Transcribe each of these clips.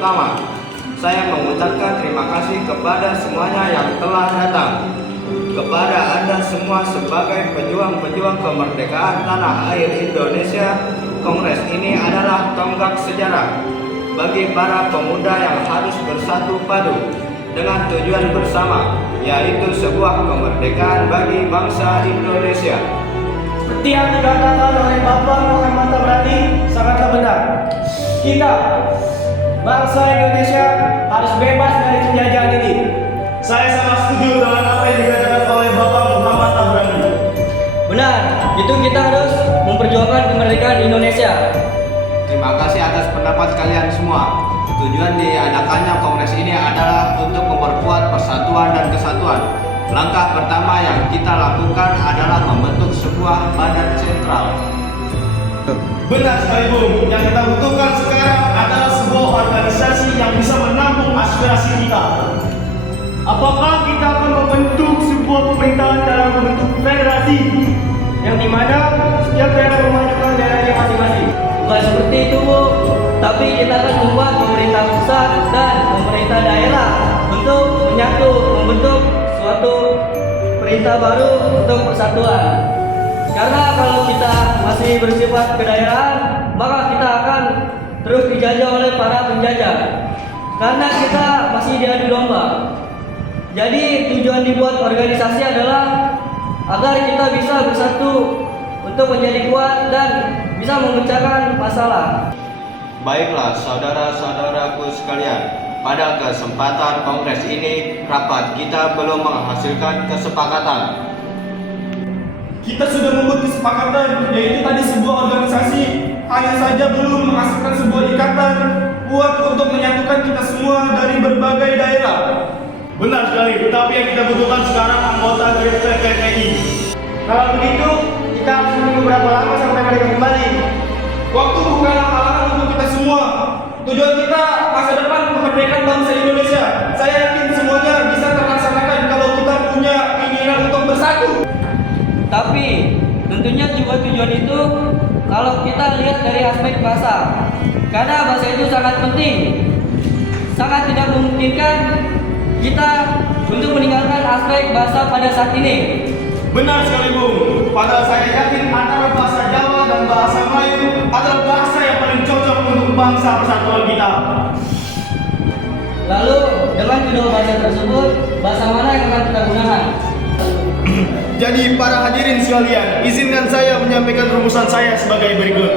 pertama, saya mengucapkan terima kasih kepada semuanya yang telah datang. Kepada Anda semua sebagai pejuang-pejuang kemerdekaan tanah air Indonesia, Kongres ini adalah tonggak sejarah bagi para pemuda yang harus bersatu padu dengan tujuan bersama, yaitu sebuah kemerdekaan bagi bangsa Indonesia. Seperti yang dikatakan oleh Bapak Muhammad Tabrani, sangatlah benar. Kita, bangsa Indonesia, harus bebas dari penjajahan ini. Saya sangat setuju dengan apa yang dikatakan oleh Bapak Muhammad Tabrani. Benar, itu kita harus memperjuangkan kemerdekaan Indonesia. Terima kasih atas pendapat kalian semua. Tujuan diadakannya kongres ini adalah untuk memperkuat persatuan dan kesatuan. Langkah pertama yang kita lakukan adalah membentuk sebuah badan sentral. Benar sekali, Bung. Yang kita butuhkan sekarang adalah sebuah organisasi yang bisa menampung aspirasi kita. Apakah kita akan membentuk sebuah pemerintahan dalam bentuk federasi yang dimana setiap daerah memajukan daerahnya masing-masing? Bukan seperti itu, Bu. Tapi kita akan membuat pemerintah pusat dan pemerintah daerah untuk menyatu, membentuk suatu perintah baru untuk persatuan. Karena kalau kita masih bersifat kedaerahan, maka kita akan terus dijajah oleh para penjajah. Karena kita masih diadu domba. Jadi tujuan dibuat organisasi adalah agar kita bisa bersatu untuk menjadi kuat dan bisa memecahkan masalah. Baiklah saudara-saudaraku sekalian, pada kesempatan kongres ini rapat kita belum menghasilkan kesepakatan. Kita sudah membuat kesepakatan, yaitu tadi sebuah organisasi, hanya saja belum menghasilkan sebuah ikatan kuat untuk menyatukan kita semua dari berbagai daerah. Benar sekali, tetapi yang kita butuhkan sekarang anggota dari PPPI. Kalau begitu, kita harus menunggu berapa lama sampai mereka kembali? Waktu bukanlah halangan untuk kita semua. Tujuan kita masa depan kemerdekaan bangsa Indonesia. Saya yakin semuanya bisa terlaksanakan kalau kita punya keinginan untuk bersatu. Tapi tentunya juga tujuan itu kalau kita lihat dari aspek bahasa. Karena bahasa itu sangat penting. Sangat tidak memungkinkan kita untuk meninggalkan aspek bahasa pada saat ini. Benar sekali, Bung. Padahal saya yakin antara bahasa Jawa dan bahasa Melayu adalah bahasa yang paling cocok untuk bangsa persatuan kita. Lalu dengan kedua bahasa tersebut, bahasa mana yang akan kita gunakan? Jadi para hadirin sekalian, izinkan saya menyampaikan rumusan saya sebagai berikut.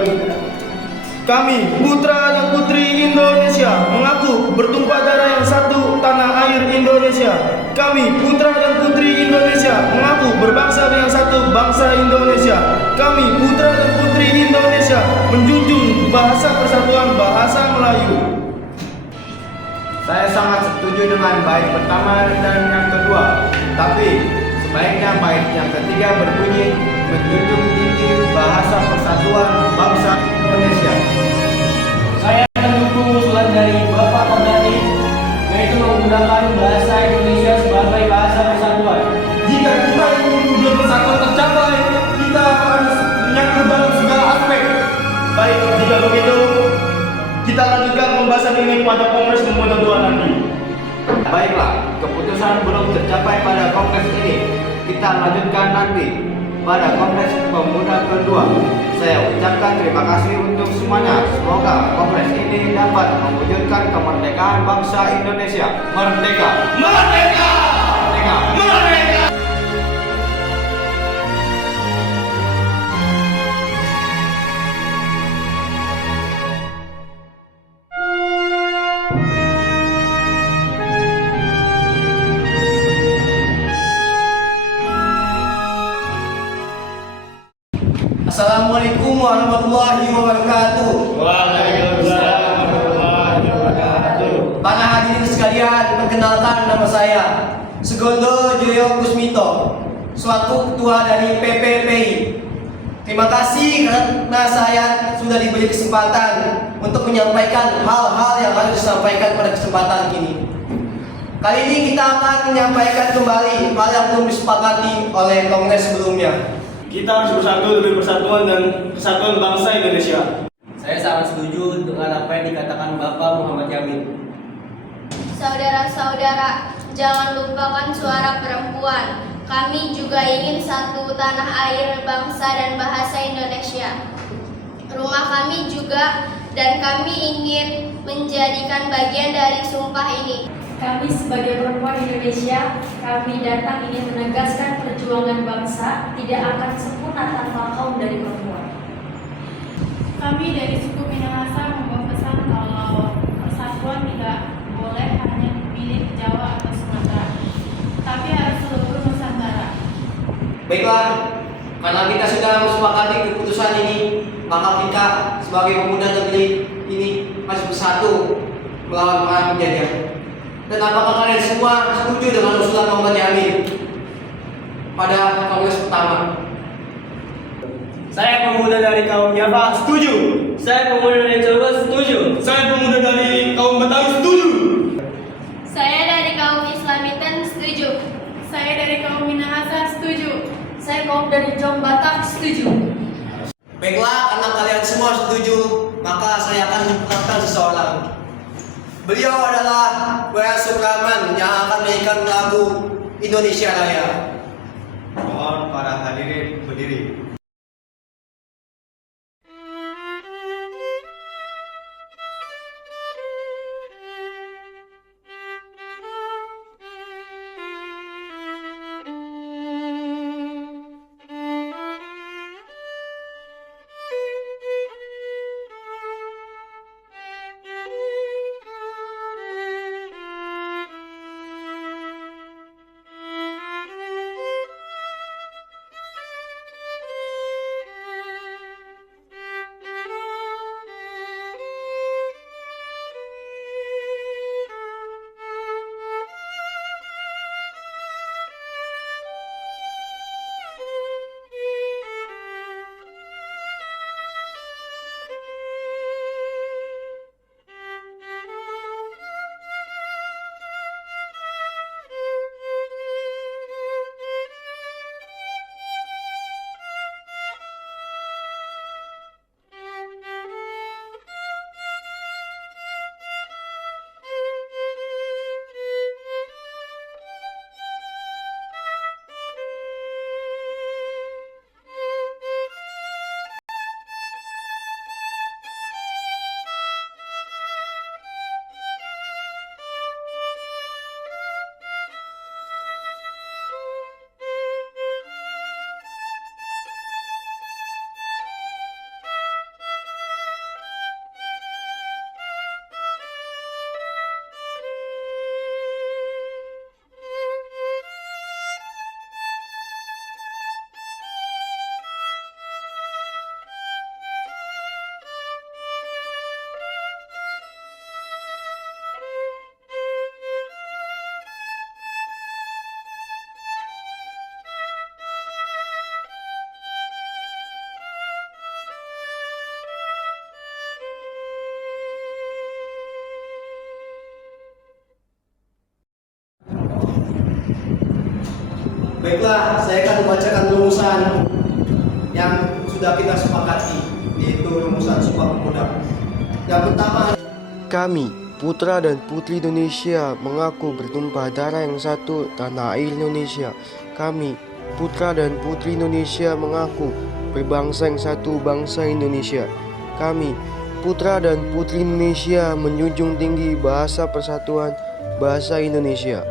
Kami, putra dan putri Indonesia, mengaku bertumpah darah yang satu tanah air Indonesia. Kami, putra dan putri Indonesia, mengaku berbangsa dengan satu bangsa Indonesia. Kami, putra dan putri Indonesia, menjunjung bahasa persatuan bahasa Melayu. Saya sangat setuju dengan bait pertama dan yang kedua. Tapi sebaiknya bait yang ketiga berbunyi menjunjung tinggi bahasa persatuan bangsa Indonesia. Saya mendukung usulan dari Bapak Tabrani, yaitu menggunakan bahasa Indonesia sebagai bahasa persatuan. Jika kita ingin tujuan persatuan tercapai, kita harus menyatu dalam segala aspek. Baik, jika begitu, kita lanjutkan pembahasan ini pada Kongres Pemuda 2 nanti. Baiklah, keputusan belum tercapai pada kongres ini. Kita lanjutkan nanti pada Kongres Pemuda kedua. Saya ucapkan terima kasih untuk semuanya. Semoga kongres ini dapat mewujudkan kemerdekaan bangsa Indonesia. Merdeka! Merdeka! Merdeka! Merdeka! Assalamualaikum warahmatullahi wabarakatuh. Waalaikumsalam warahmatullahi wabarakatuh. Para hadirin sekalian, perkenalkan nama saya Sugondo Joyo Kusmito, selaku ketua dari PPPI. Terima kasih karena saya sudah diberi kesempatan untuk menyampaikan hal-hal yang harus disampaikan pada kesempatan ini. Kali ini kita akan menyampaikan kembali hal yang belum disepakati oleh kongres sebelumnya. Kita harus bersatu demi persatuan dan kesatuan bangsa Indonesia. Saya Saya sangat setuju dengan apa yang dikatakan Bapak Muhammad Yamin. Saudara-saudara, jangan lupakan suara perempuan. Kami juga ingin satu tanah air, bangsa dan bahasa Indonesia. Rumah kami juga, dan kami ingin menjadikan bagian dari sumpah ini. Kami sebagai perempuan Indonesia, kami datang ingin menegaskan perjuangan bangsa tidak akan sempurna tanpa kaum dari perempuan. Kami dari suku Minahasa membawa pesan kalau persatuan tidak boleh hanya milik Jawa atau Sumatera, tapi harus seluruh Nusantara. Baiklah, karena kita sudah mensepakati keputusan ini, maka kita sebagai pemuda negeri ini harus bersatu melawan para penjajah. Dan apakah kalian semua setuju dengan usulan Muhammad Yamin pada kongres pertama? Saya pemuda dari kaum Java setuju. Saya pemuda dari Jawa setuju. Saya pemuda dari kaum Betawi setuju. Saya dari kaum Islamitan setuju. Saya dari kaum Minahasa setuju. Saya kaum dari Jom Batak setuju. Baiklah, karena kalian semua setuju, maka saya akan memperkenalkan seseorang. Beliau adalah Wayan Sukraman yang akan menyanyikan lagu Indonesia Raya. Mohon para hadirin berdiri. Baiklah, saya akan membacakan rumusan yang sudah kita sepakati, yaitu rumusan Sumpah Pemuda. Yang pertama, kami, putra dan putri Indonesia, mengaku bertumpah darah yang satu, tanah air Indonesia. Kami, putra dan putri Indonesia, mengaku berbangsa yang satu, bangsa Indonesia. Kami, putra dan putri Indonesia, menjunjung tinggi bahasa persatuan, bahasa Indonesia.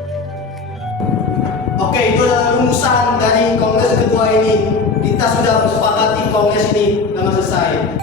oke, itu adalah rumusan dari kongres kedua ini. Kita sudah sepakati kongres ini dengan selesai.